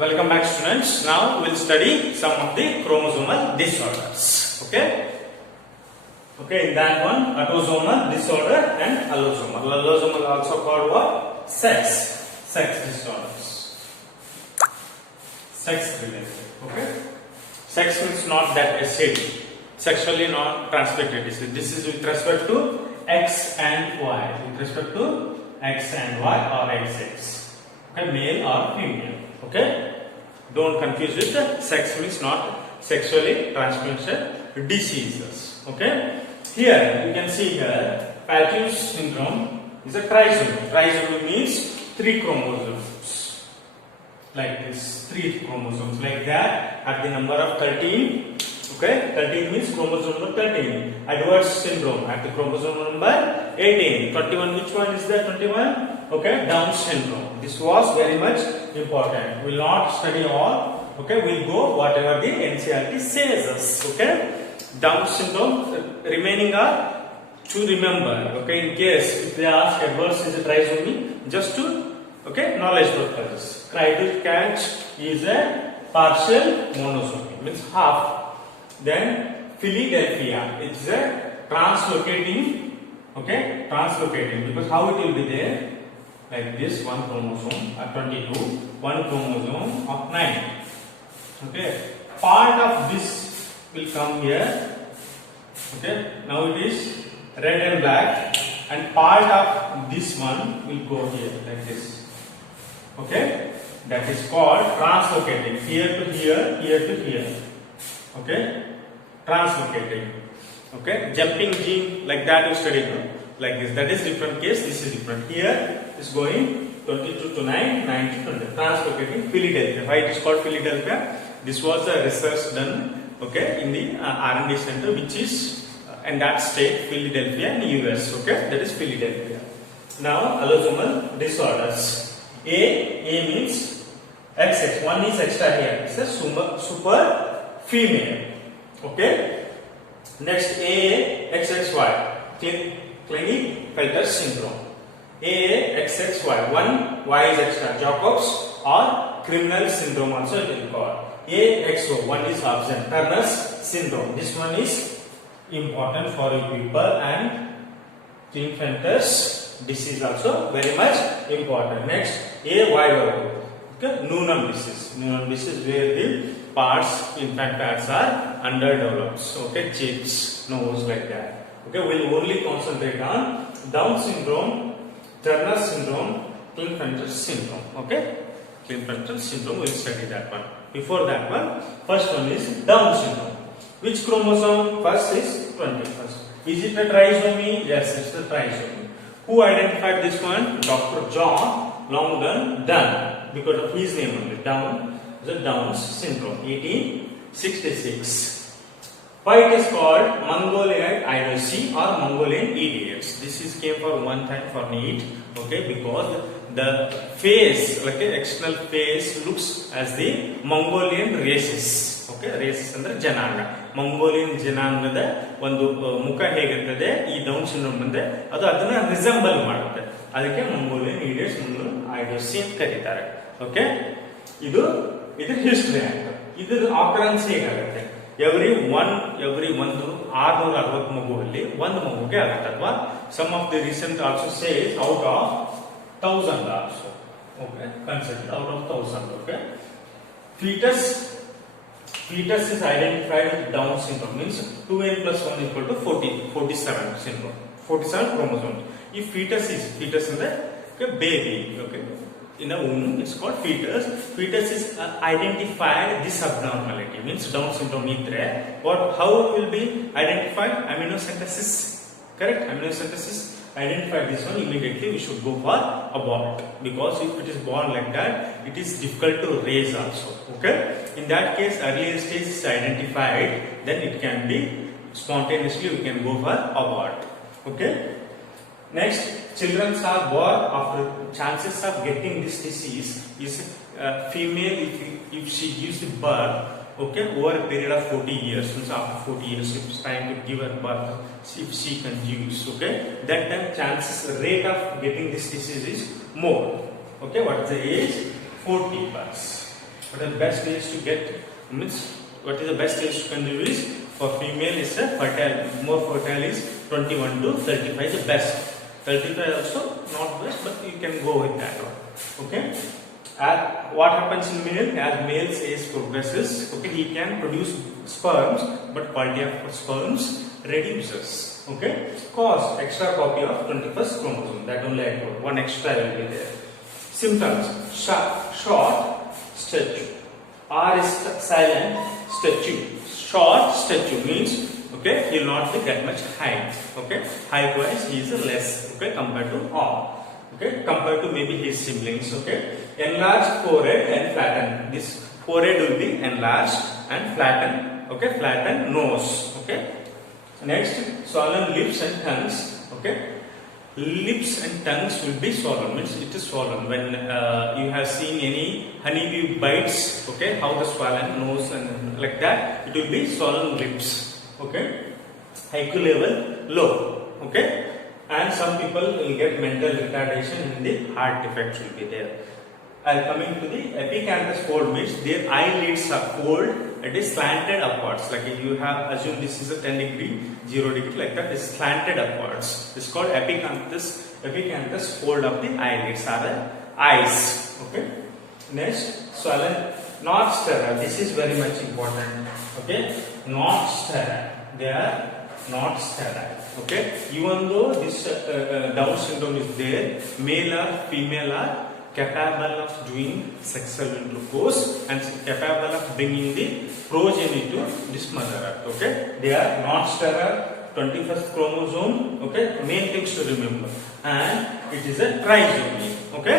Welcome back, students. Now we'll study some of the chromosomal disorders. Okay, in that one, autosomal disorder and allosomal. Allosomal also called what? Sex disorders. Sex related. Okay. Sex means not that STD. Sexually not transmitted disease. This is with respect to X and Y. With respect to X and Y or XX. Okay, male or female. Okay. Don't confuse with the sex means not sexually transmitted diseases. Okay. Here you can see here Pageau's syndrome is a trisomy. Trisomy means 3 chromosomes. Like this, 3 chromosomes like that at the number of 13. Okay, 13 means chromosome number 13. Edwards syndrome at the chromosome number 18. 21, which one is that 21? Okay, Down syndrome. This was very much important. We will not study all. Okay, we will go whatever the NCERT says us. Okay, Down syndrome remaining are to remember. Okay, in case if they ask Edwards is a trisomy, just to knowledge purposes. Crichton-Catch is a partial monosomy, means half. Then Philadelphia, it's a translocating. Okay, translocating, because how it will be there? Like this, one chromosome at 22, one chromosome of 9. Okay, part of this will come here. Okay, now it is red and black, and part of this one will go here like this. Okay, that is called translocating. Here to here, here to here. Okay, translocating. Okay, jumping gene like that you study, no? Like this. That is different case. This is different. Here is going 22 to 9, 9 to 20. Translocating Philadelphia. Why it is called Philadelphia? This was a research done. Okay, in the R&D center, which is in that state, Philadelphia in US. Okay, that is Philadelphia. Now allosomal disorders. A means XX. One is extra here. It's a super female. Okay. Next AXXY. Klinefelter syndrome. AXXY. One Y is extra. Jacobs or criminal syndrome also it is called. AXO. One is absent. Turner's syndrome. This one is important for you people, and Klinefelter's disease also very much important. Next AYO. Okay, Noonan disease. Noonan disease where the parts, infant parts are underdeveloped. Okay, cheeks, nose like that. Okay, we'll only concentrate on Down syndrome, Turner syndrome, Klinefelter syndrome. Okay, Klinefelter syndrome, we'll study that one. Before that one, first one is Down syndrome. Which chromosome first is 21st? Is it a trisomy? Yes, it's a trisomy. Who identified this one? Dr. John Longdon Dunn, because of his name only. Down, the Down syndrome, 1866. Why it is called Mongoloid IDOC or Mongolian idiots? This is came for one time for NEET. Okay, because the face, okay, external face looks as the Mongolian races. Okay, races ಅಂದ್ರೆ ಜನಾಂಗ. Mongolian ಜನಾಂಗದ ಒಂದು ಮುಖ ಹೇಗಿರ್ತದೆ ಈ down syndrome ಅಂದ್ರೆ ಅದು ಅದನ್ನ ರಿಸೆಂಬಲ್ ಮಾಡುತ್ತೆ. ಅದಕ್ಕೆ ಮಂಗೋಲಿಯನ್ ಇಡಿಯಟ್ಸ್ ಐಡೋಸಿ ಅಂತ ಕರೀತಾರೆ. ಓಕೆ, ಇದು ಹಿಸ್ಟರಿ ಅಂತ. ಇದರ ಆಕರೆನ್ಸ್ ಹೇಗಾಗುತ್ತೆ? ಎವ್ರಿ 660 ಮಗುವಲ್ಲಿ ಒಂದು ಮಗುಗೆ ಆಗುತ್ತೆ, ಅಥವಾ some of the recent also says out of 1000 also. Okay, consider out of 1000. Okay, fetus is identified with Down syndrome, means 2n plus 1 equal to 47 syndrome, 47 chromosomes. If fetus in the baby, okay, in a womb, it's called fetus. Fetus is identified this abnormality, means Down syndrome idre. How will be identified? Amniosynthesis, correct? Amniosynthesis identify this one, immediately we should go for abort, because if it is born like that, it is difficult to raise also. Okay, in that case, earlier stage is identified, then it can be spontaneously we can go for abort. Okay, next, children are born after chances of getting this disease is female if she gives birth. Okay, over a period of 40 years, means after 40 years, if it's time to give her birth, if she conceives, okay, that time chances rate of getting this disease is more. Okay, what is the age? 40 plus. But the best age to get means what is the best age to conceive is for female is a fertile, more fertile is 21 to 35 is the best. 35 also not best, but you can go with that one. Okay. What happens in male? As male's age progresses, okay, he can produce sperms, but quality of sperms reduces. Okay, cause extra copy of 21st chromosome. That only I told. One extra will be there. Symptoms: short statue. R is silent. Statue. Short statue means okay, he will not be that much height. Okay, height wise he is less. Okay, compared to R. Okay, compared to maybe his siblings. Okay, enlarged forehead and flattened. This forehead will be enlarged and flattened. Okay, flattened nose. Okay. Next, swollen lips and tongues. Okay, lips and tongues will be swollen. Means it is swollen. When you have seen any honeybee bites, okay, how the swollen nose and like that, it will be swollen lips. Okay, IQ level low. Okay, and some people will get mental retardation and the heart defects will be there. Coming to the epicanthus fold means their eyelids are fold. It is slanted upwards. Like if you have assume this is a 10 degree, 0 degree, like that is slanted upwards. It's called epicanthus. Epicanthus fold of the eyelids are the eyes. Okay. Next, swollen, not sterile. This is very much important. Okay, not sterile. They are not sterile. Okay, even though this Down syndrome is there, male or female are capable of doing sexual intercourse and capable of bringing the progeny to this mother earth. Okay, they are not sterile. 21st chromosome. Okay, main things to remember, and it is a trisomy. Okay,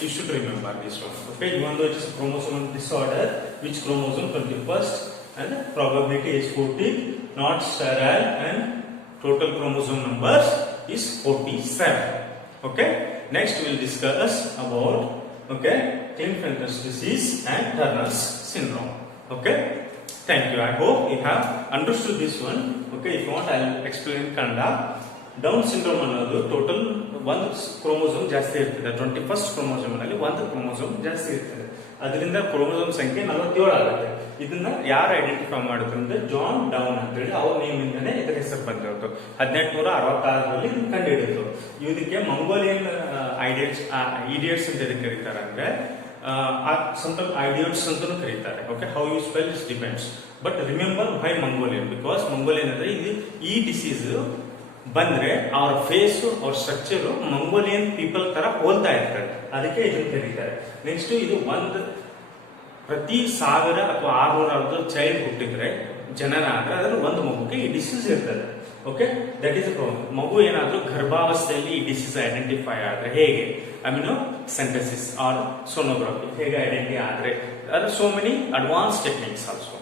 you should remember this one. Okay, even though it is a chromosomal disorder, which chromosome 21st and probability is 40, not sterile, and total chromosome numbers is 47. Okay. Next we will discuss about okay, Klinefelter's disease and Turner's syndrome. Okay, thank you. I hope you have understood this one. Okay, if you want, I will explain Kannada. Down syndrome ಅನ್ನೋದು total ಒಂದು chromosome ಜಾಸ್ತಿ ಇರ್ತದೆ. 21st chromosome ನಲ್ಲಿ ಒಂದು chromosome ಜಾಸ್ತಿ ಇರ್ತದೆ. ಅದರಿಂದ chromosome ಸಂಖ್ಯೆ 47 ಆಗುತ್ತೆ. ಇದನ್ನ ಯಾರು ಐಡೆಂಟಿಫೈ ಮಾಡಿದ್ರು ಅಂದ್ರೆ ಜಾನ್ ಡೌನ್ ಅಂತ ಹೇಳಿ ಅವ್ರ ನೇಮ್ ಇಂದಾನೆ ಇದರ ಹೆಸರು ಬಂದಿರೋದು. 1866ರಲ್ಲಿ ಇದನ್ನ ಕಂಡುಹಿಡಿದ್ರು. ಇದಕ್ಕೆ ಮಂಗೋಲಿಯನ್ ಇಡಿಯಟ್ಸ್ ಅಂತ ಇದಕ್ಕೆ ಕರೀತಾರೆ. ಅಂದ್ರೆ sometimes idiots ಅಂತಾನೂ ಕರೀತಾರೆ. Okay, how you spell it depends. But remember why Mongolian, because Mongolian ಅಂದ್ರೆ ಈ ಡಿಸೀಸ್ ಬಂದ್ರೆ ಅವರ ಫೇಸ್ ಅವ್ರ ಸ್ಟ್ರಕ್ಚರ್ ಮಂಗೋಲಿಯನ್ ಪೀಪಲ್ ತರ ಹೋಲ್ತಾ ಇರ್ತಾರೆ, ಅದಕ್ಕೆ ಇದನ್ನು ಕರೀತಾರೆ. ನೆಕ್ಸ್ಟ್ ಇದು ಪ್ರತಿ 1000 ಅಥವಾ 600 ಚೈಲ್ಡ್ ಹುಟ್ಟಿದ್ರೆ ಜನನ ಆದ್ರೆ ಅದ್ರಲ್ಲಿ ಒಂದು ಮಗುಗೆ ಈ ಡಿಸೀಸ್ ಇರ್ತದೆ. Okay, that is problem. ಮಗು ಏನಾದ್ರೂ ಗರ್ಭಾವಸ್ಥೆಯಲ್ಲಿ ಈ ಡಿಸೀಸ್ ಐಡೆಂಟಿಫೈ ಆದ್ರೆ ಹೇಗೆ ಅಮಿನೋ ಸಿಂಥಸಿಸ್ ಆರ್ ಸೋನೋಗ್ರಫಿ ಹೇಗೆ ಐಡೆಂಟಿಫೈ ಆದ್ರೆ ಅದರ so many advance techniques also.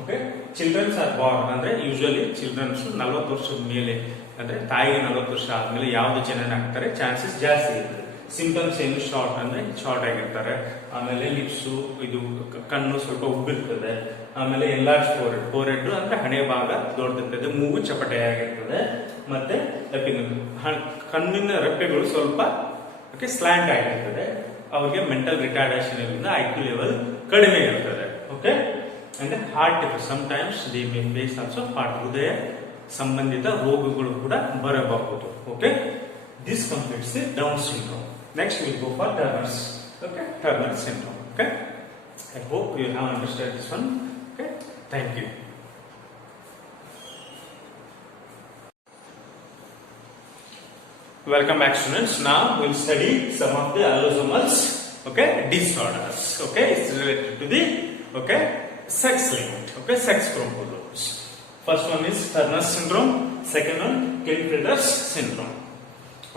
Okay, childrens are born ಅಂದ್ರೆ ಯೂಶುವಲಿ ಚಿಲ್ಡ್ರನ್ಸ್ 40 ವರ್ಷದ ಮೇಲೆ ಅಂದ್ರೆ ತಾಯಿಗೆ 40 ವರ್ಷ ಆದ್ಮೇಲೆ ಯಾವ್ದು ಜನನ ಆಗ್ತಾರೆ ಚಾನ್ಸಸ್ ಜಾಸ್ತಿ ಇರ್ತದೆ. ಸಿಂಪ್ಟಮ್ಸ್ ಏನು ಶಾರ್ಟ್ ಅಂದ್ರೆ ಶಾರ್ಟ್ ಆಗಿರ್ತಾರೆ, ಆಮೇಲೆ ಲಿಪ್ಸು ಇದು ಕಣ್ಣು ಸ್ವಲ್ಪ ಉಬ್ಬಿರ್ತದೆ, ಆಮೇಲೆ ಎನ್ಲಾರ್ಜ್ ಫೋರೆಡ್ ಅಂದ್ರೆ ಹಣೆ ಭಾಗ ದೊಡ್ಡದಿರ್ತದೆ, ಮೂಗು ಚಪಟೆ ಆಗಿರ್ತದೆ, ಮತ್ತೆ ಕಣ್ಣಿನ ರೆಪ್ಪೆಗಳು ಸ್ವಲ್ಪ ಸ್ಲ್ಯಾಂಟ್ ಆಗಿರ್ತದೆ. ಅವ್ರಿಗೆ ಮೆಂಟಲ್ ರಿಟಾರ್ಡೇಷನ್ ಇರೋದ್ರಿಂದ IQ ಲೆವೆಲ್ ಕಡಿಮೆ ಇರ್ತದೆ. ಓಕೆ, ಅಂದ್ರೆ heart sometimes they may face also heart ಹೃದಯ ಸಂಬಂಧಿತ ರೋಗಗಳು ಕೂಡ ಬರಬಹುದು. Okay, this completes the Down syndrome. Next we'll go for Turner's. Okay, Turner syndrome. Okay, I hope you have understood this one. Okay, thank you. Welcome back, students. Now we'll study some of the Allosmal disorders. Okay, it's related to the sex linked sex chromosomes. First one is Turner's syndrome. Second one Klinefelter's syndrome.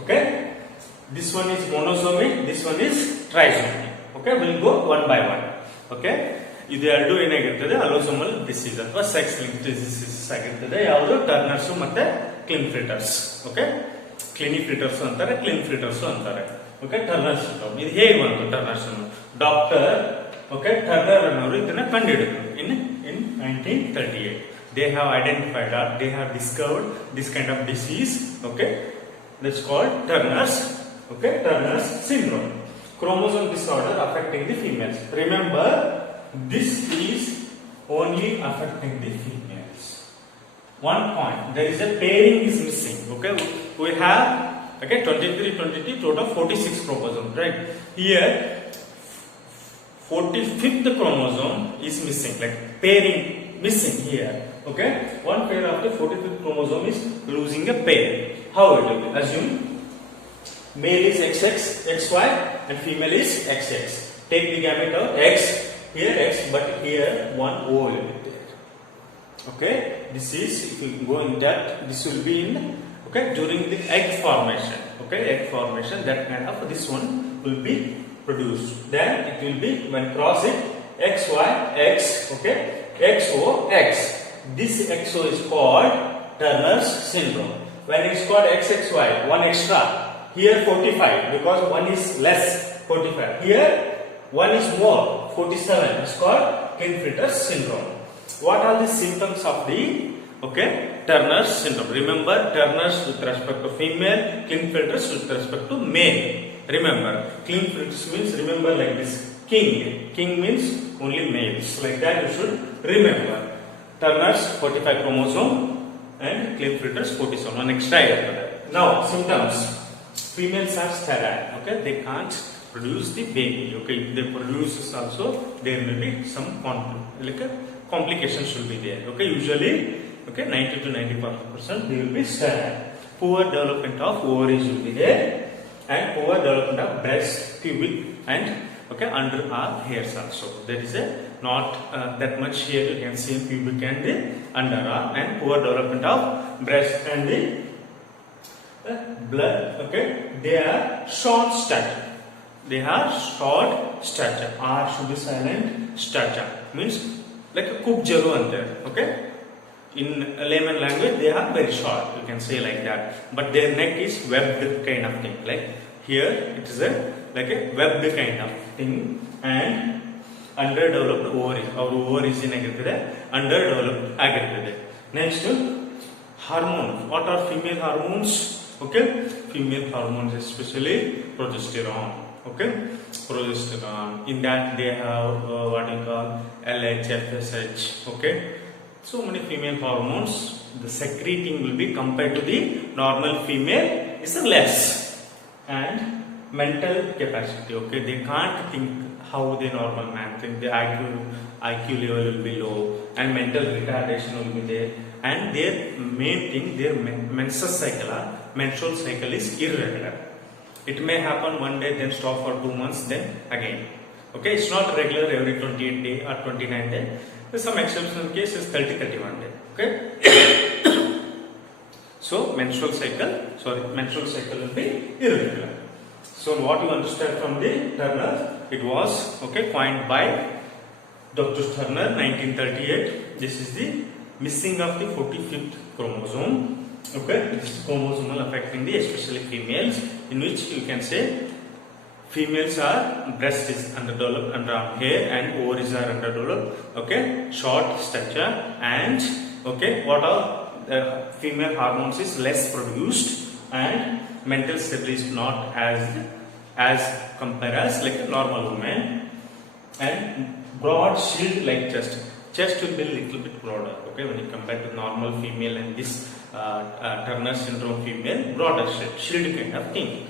Okay. This one is monosomic, this one is trisomic. Okay, we'll go one by one. Okay, ಇದು ಎರಡು ಏನಾಗಿರ್ತದೆ ಅಲೋಸೋಮಲ್ disease ಅಥವಾ sex link diseases ಆಗಿರ್ತದೆ. ಯಾವುದು ಟರ್ನರ್ಸ್ ಮತ್ತೆ ಕ್ಲಿನ್ಫೆಲ್ಟರ್ಸ್. Okay, ಕ್ಲಿನಿಫೆಲ್ಟರ್ಸ್ ಅಂತಾರೆ, ಕ್ಲಿನ್ಫೆಲ್ಟರ್ಸ್ ಅಂತಾರೆ. Okay, turner syndrome ಇದು ಹೇಗೆ ಬಂತು? ಟರ್ನರ್ ಸಿಂಡ್ರೋಮ್ ಡಾಕ್ಟರ್ ಟರ್ನರ್ ಅನ್ನೋರು ಇದನ್ನ ಕಂಡುಹಿಡಿದ್ರು in 1938. They have identified or they have discovered this kind of disease. Okay, that's called Turner's Turner's syndrome. Chromosome disorder affecting the females. Remember, this is only affecting the females. One point, there is a pairing is missing. Okay, we have 23, 22, total 46 chromosomes, right? Here 45th chromosome is missing, like pairing missing here. Okay, one pair of the 45th chromosome is losing a pair. How it will be? Assume male is XX, XY and female is XX. Take the gamete of X, here X, but here one O will be there. Okay, this is, if you go in depth, this will be in, during the egg formation. Egg formation, that kind of, this one will be produced. Then it will be, when cross it, XY, X, XO, X. This XO is called Turner's syndrome. When it is called XXY, one extra. Here 45, because one is less, 45. Here one is more, 47. It's called Klinefelter's syndrome. What are the symptoms of the Turner's syndrome? Remember, Turner's with respect to female, Klinefelter's with respect to male. Remember, Klinefelter's means, remember like this, king. King means only males. Like that you should remember. Turner's 45 chromosome and Klinefelter's 47. One extra after that. Now, symptoms. Females are sterile. They can't produce the baby. If they produce also, there will be some complications will be there. Usually, 90 to 95% they will be sterile. Poor development of ovaries will be there, and poor development of breast, pubic, and underarm hairs also. There is a not that much hair you can see in pubic and the underarm, and poor development of breast and the blood. They are short stature. They are short stature. R should be silent. Stature means like a kubjaru and there. In layman language, they are very short. You can say like that. But their neck is webbed kind of thing. Like here, it is like a webbed kind of thing, and underdeveloped ovary. Our ovaries in underdeveloped aggregate. Next, hormones. What are female hormones? Female hormones, especially progesterone. Progesterone. In that they have what you call LH, FSH. So many female hormones. The secreting will be compared to the normal female is less. And mental capacity. They can't think how the normal man think. The IQ level will be low, and mental retardation will be there. And their main thing, their menstrual cycle is irregular. It may happen one day, then stop for 2 months, then again. It's not regular every 28 day or 29 day. There's some exceptional cases 30-31 day. So menstrual cycle will be irregular. So what you understand from the Turner? It was coined by Dr. Turner 1938. This is the missing of the 45th chromosome. This is chromosomal affecting the especially females, in which you can say females are breast is underdeveloped, underarm hair, and ovaries are underdeveloped. Short stature, and what are the female hormones is less produced, and mental stability is not as compared as like a normal woman, and broad shield like chest. Chest will be a little bit broader. When you compare to normal female and this Turner syndrome female, broader shield kind of thing.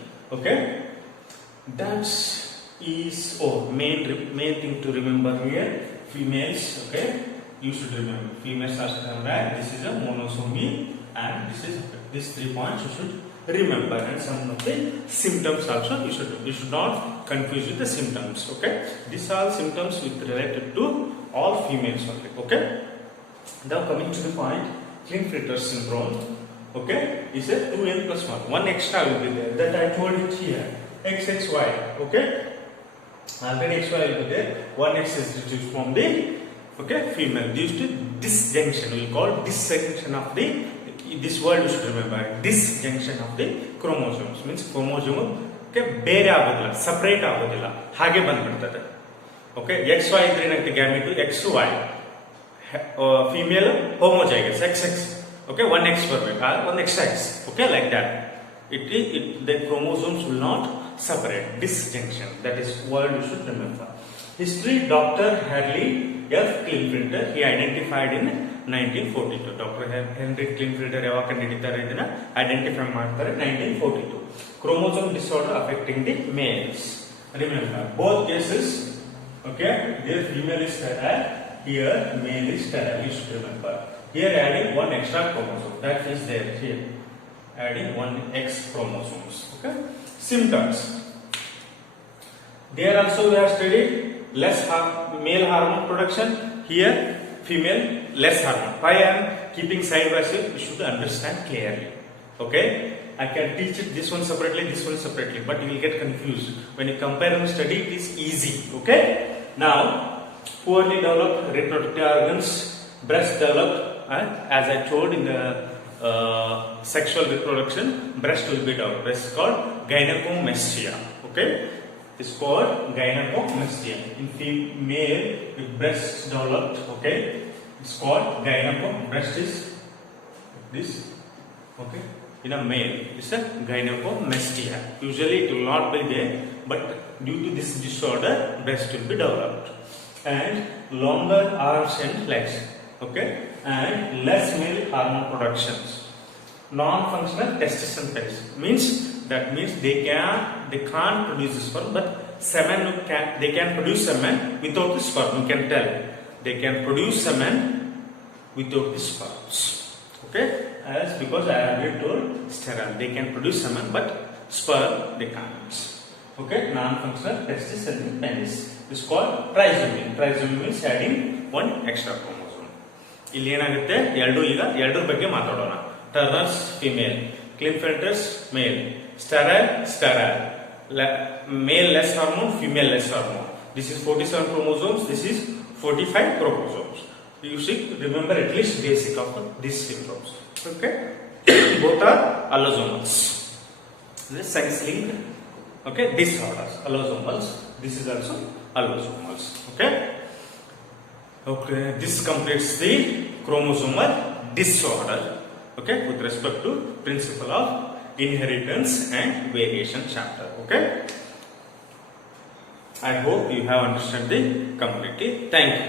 That is main thing to remember here. Females, you should remember. Females are standard. This is a monosomy, and this is these 3 points you should remember. And some of the symptoms also you should not confuse with the symptoms. These are symptoms with related to all females only. Now coming to the point, Klinefelter's syndrome. Is a 2n plus 1. One extra will be there. That I told it here. XXY. Already XY will be there. One X is reduced from the female due to disjunction. We will call disjunction of the. This word you should remember. Disjunction of the chromosomes means chromosome ಬೇರೆ ಆಗೋದಿಲ್ಲ, separate ಆಗೋದಿಲ್ಲ, ಹಾಗೆ ಬಂದ್ಬಿಡ್ತದೆ. XY ಇದ್ರೆ ಏನಾಗುತ್ತೆ, gamete XY, female homozygous XX. One X ಬರಬೇಕು, one extra X. Like that. The chromosomes will not separate. Disjunction. That is word you should remember. History, Dr. Harley F. Klinefelter, he identified in 1942. Dr. Henry Klinefelter ಯಾವಾಗ ಕಂಡುಹಿಡಿತಾರೆ ಇದನ್ನ identify ಮಾಡ್ತಾರೆ 1942. Chromosome disorder affecting the males. Remember, both cases, okay, there female is sterile, here male is sterile. You should remember. Here adding one extra chromosome, that is there here. Adding one X chromosomes. Okay. Symptoms. There also we have studied less male hormone production. Here female less hormone. Why I am keeping side by side? You should understand clearly. Okay. I can teach it this one separately, but you will get confused. When you compare and study, it is easy. Okay. Now, poorly developed reproductive organs, breast developed, as I told in the sexual reproduction, breast will be developed. Breast is called gynecomastia. Okay. It's called gynecomastia. In female, if breast is developed, okay, it's called breast is this, okay. In a male, it's a gynecomastia. Usually it will not be there, but due to this disorder, breast will be developed. And longer arms and legs, okay, and less male hormone productions. Non-functional testis and pelvis means they can't produce sperm, but they can produce semen without the sperm. You can tell they can produce semen without the sperms. Okay, as because I have been told sterile, they can produce semen, but sperm they can't. Okay, non-functional testis and penis is called trisomy. Trisomy means adding one extra chromosome. ಇಲ್ಲಿ ಏನಾಗುತ್ತೆ ಎರಡರ ಬಗ್ಗೆ ಮಾತಾಡೋಣ. Turner's female, Klinefelter's male, sterile, male less hormone, female less hormone. This is 47 chromosomes, this is 45 chromosomes. You should remember at least basic of these symptoms. Okay. Both are allosomals. This sex-linked, okay, disorders, allosomals. This is also allosomals. Okay. Okay. This completes the chromosomal disorder. Okay, with respect to principle of inheritance and variation chapter. Okay. I hope you have understood the completely. Thank you.